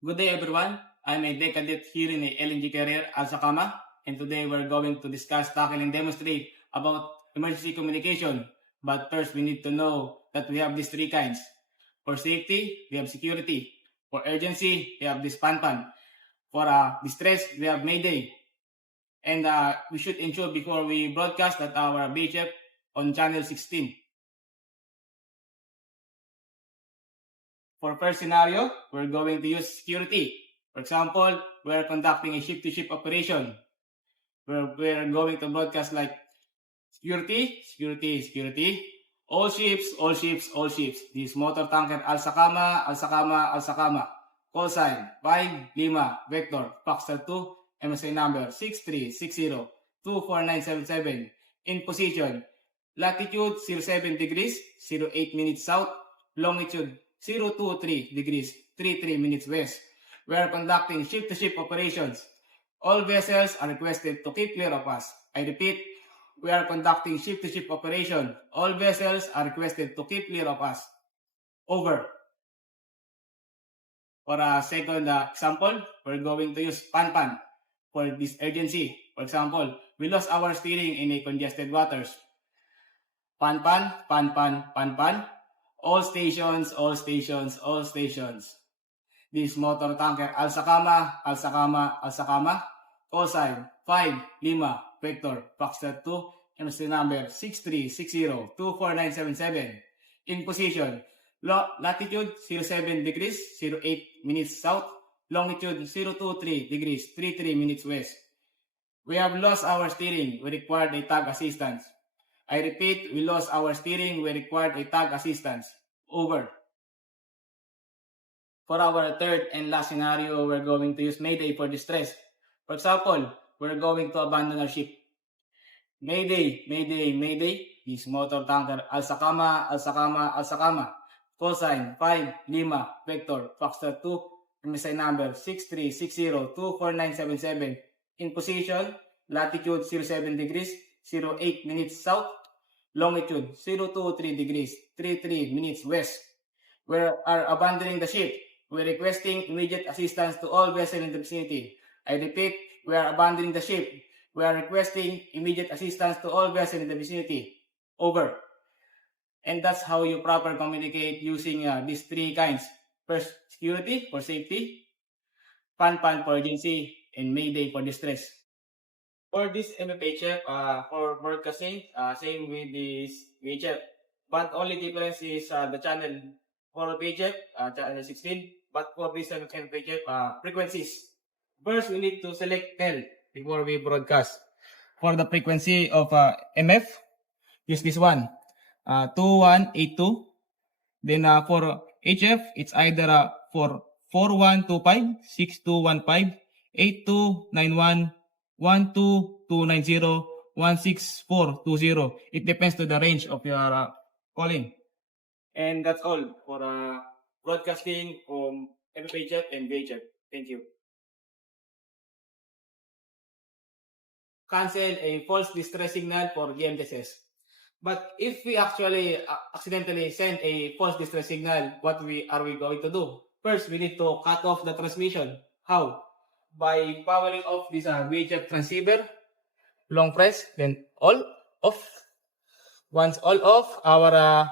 Good day everyone. I'm a deck cadet here in the LNG career Al Sakama, and today we're going to discuss, tackle, and demonstrate about emergency communication. But first, we need to know that we have these three kinds. For safety, we have security. For urgency, we have this PAN-PAN. For distress, we have Mayday. And we should ensure before we broadcast that our BHF on channel 16. For first scenario, we're going to use security. For example, we're conducting a ship-to-ship operation. We're going to broadcast like security, security, security. All ships, all ships, all ships. This motor tanker Al Sakama, Al Sakama, Al Sakama. Call sign 5 Vector Foxtrot 2, MSA number 6360-24977. In position, latitude 07 degrees 08 minutes south, longitude 023 degrees 33 minutes west. We are conducting ship-to-ship operations. All vessels are requested to keep clear of us. I repeat, we are conducting ship-to-ship operation. All vessels are requested to keep clear of us. Over. For a second example, we're going to use PAN-PAN for this urgency. For example, we lost our steering in a congested waters. PAN-PAN, PAN-PAN, PAN-PAN. All stations, all stations, all stations. This motor tanker Al Sakama, Al Sakama, Al Sakama. Call sign 5 Vector Foxtrot 2, MSC number 6360-24977. In position, latitude 07 degrees 08 minutes south, longitude 023 degrees 33 minutes west. We have lost our steering. We required a tug assistance. I repeat, we lost our steering. We required a tug assistance. Over. For our third and last scenario, we're going to use Mayday for distress. For example, we're going to abandon our ship. Mayday, Mayday, Mayday. This motor tanker Al Sakama, Al Sakama, Al Sakama. Call sign 5 Vector Foxtrot 2, MSI number 6360-24977. In position, latitude 07 degrees 08 minutes south, longitude 023 degrees 33 minutes west. We are abandoning the ship. We're requesting immediate assistance to all vessels in the vicinity. I repeat, we are abandoning the ship. We are requesting immediate assistance to all vessels in the vicinity. Over. And that's how you properly communicate using these three kinds. First, security for safety, PAN-PAN for urgency, and Mayday for distress. For this MFHF, for broadcasting, same with this VHF. But only difference is the channel for VHF, channel 16. But for this MFHF, frequencies. First, we need to select TEL before we broadcast. For the frequency of MF, use this one, 2182. Then for HF, it's either for 4125, 6215, 8291, 12290, 16420. It depends to the range of your calling. And that's all for broadcasting from MFHF and VHF. Thank you. Cancel a false distress signal for GMTSS. But if we actually accidentally send a false distress signal, what are we going to do? First, we need to cut off the transmission. How? By powering off this VHF transceiver, long press, then all off. Once all off, our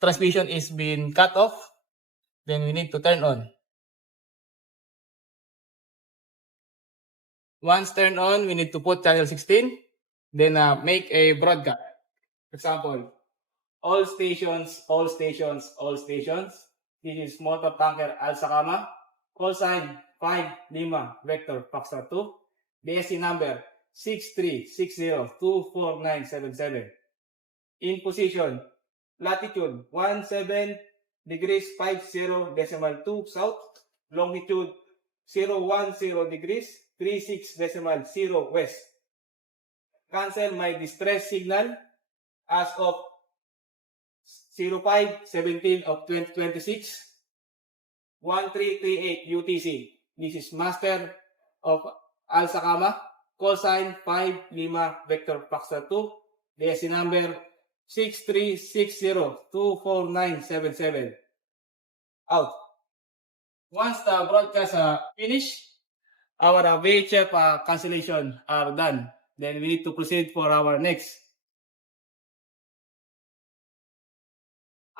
transmission is being cut off. Then we need to turn on. Once turned on, we need to put channel 16. Then make a broadcast. For example, all stations, all stations, all stations. This is motor tanker Al Sakama. Call sign 5 Vector Foxtrot 2. DSC number 6360-24977. In position, latitude 17 degrees 50 decimal 2 south, longitude 010 degrees 36 decimal 0 west. Cancel my distress signal as of 05/17 of 2026, 1338 UTC. This is master of Al Sakama. Call sign 5 Vector Foxtrot 2. DSC number 6360-24977. Out. Once the broadcast finish, our VHF cancellation are done. Then we need to proceed for our next.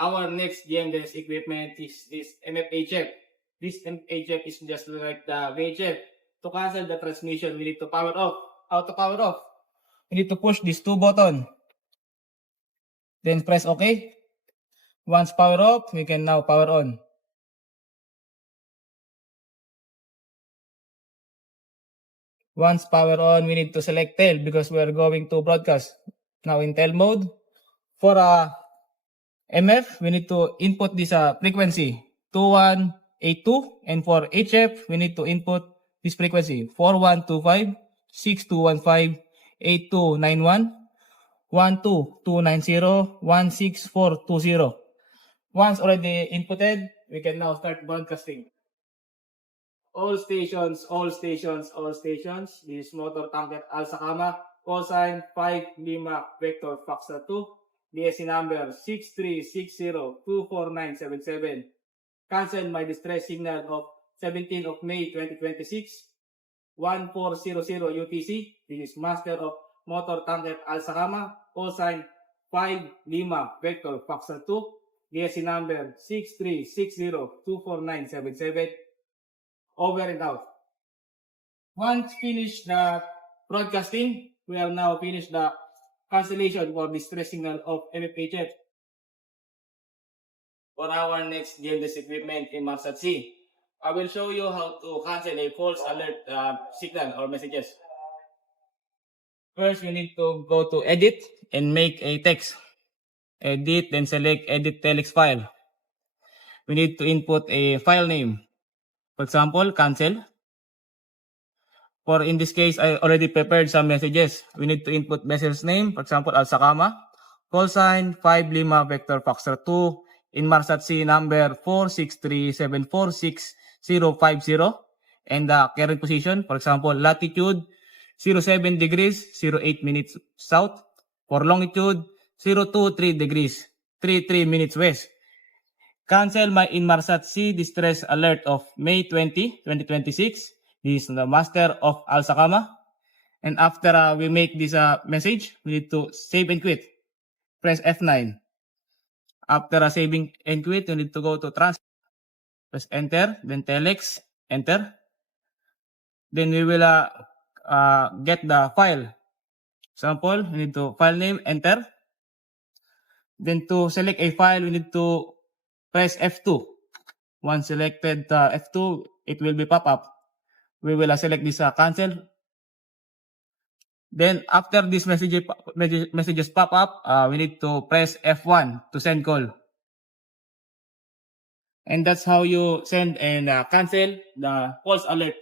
Our next GMDS equipment is this MFHF. This MFHF is just like the VHF. To cancel the transmission, we need to power off. How to power off? We need to push these two buttons. Then press OK. Once power off, we can now power on. Once power on, we need to select tail because we are going to broadcast. Now in tail mode, for MF, we need to input this frequency 2182, and for HF, we need to input this frequency 4125, 6215, 8291, 12290, 16420. Once already inputted, we can now start broadcasting. All stations. This is motor tanker Al-Sakama, call sign 5 Lima Vector Foxtrot 2, DSC number 6360249777. Cancel my distress signal of 17 of May 2026, 1400 UTC. This is master of motor tanker Al-Sakama, call sign 5 Lima Vector Foxtrot 2, DSC number 6360249777. Over and out. Once finished the broadcasting, we have now finished the cancellation for distress signal of MFHF. For our next GMDS equipment in Marsat C, I will show you how to cancel a false alert signal or messages. First, you need to go to edit and make a text. Edit, then select edit telex file. We need to input a file name. For example, cancel. For in this case, I already prepared some messages. We need to input message name. For example, Al-Sakama. Call sign 5 Lima Vector Foxtrot 2. Inmarsat C number 463746050. And the current position, for example, latitude 07 degrees 08 minutes south. For longitude 023 degrees 33 minutes west. Cancel my Inmarsat C distress alert of May 20, 2026. This is the master of Al-Sakama. And after we make this message, we need to save and quit. Press F9. After saving and quit, you need to go to transfer. Press enter, then telex, enter. Then we will get the file. Example, we need to file name, enter. Then to select a file, we need to press F2. Once selected F2, it will be pop up. We will select this cancel. Then after this messages pop up, we need to press F1 to send call. And that's how you send and cancel the false alert.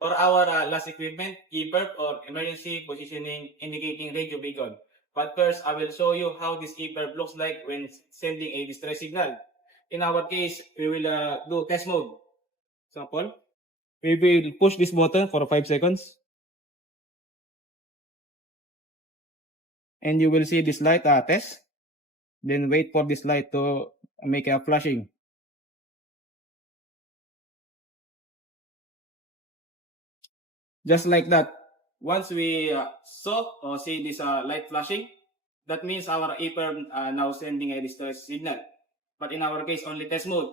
For our last equipment, EPIRB or emergency positioning indicating radio beacon. But first, I will show you how this EPIRB looks like when sending a distress signal. In our case, we will do test mode. Example, we will push this button for 5 seconds. And you will see this light test. Then wait for this light to make a flashing. Just like that. Once we saw or see this light flashing, that means our EPIRB now sending a distress signal. But in our case, only test mode.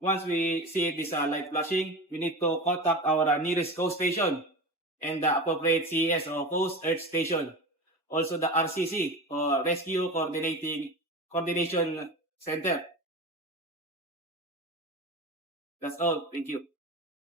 Once we see this light flashing, we need to contact our nearest coast station and the appropriate CES or Coast Earth Station. Also the RCC or Rescue Coordination Center. That's all. Thank you.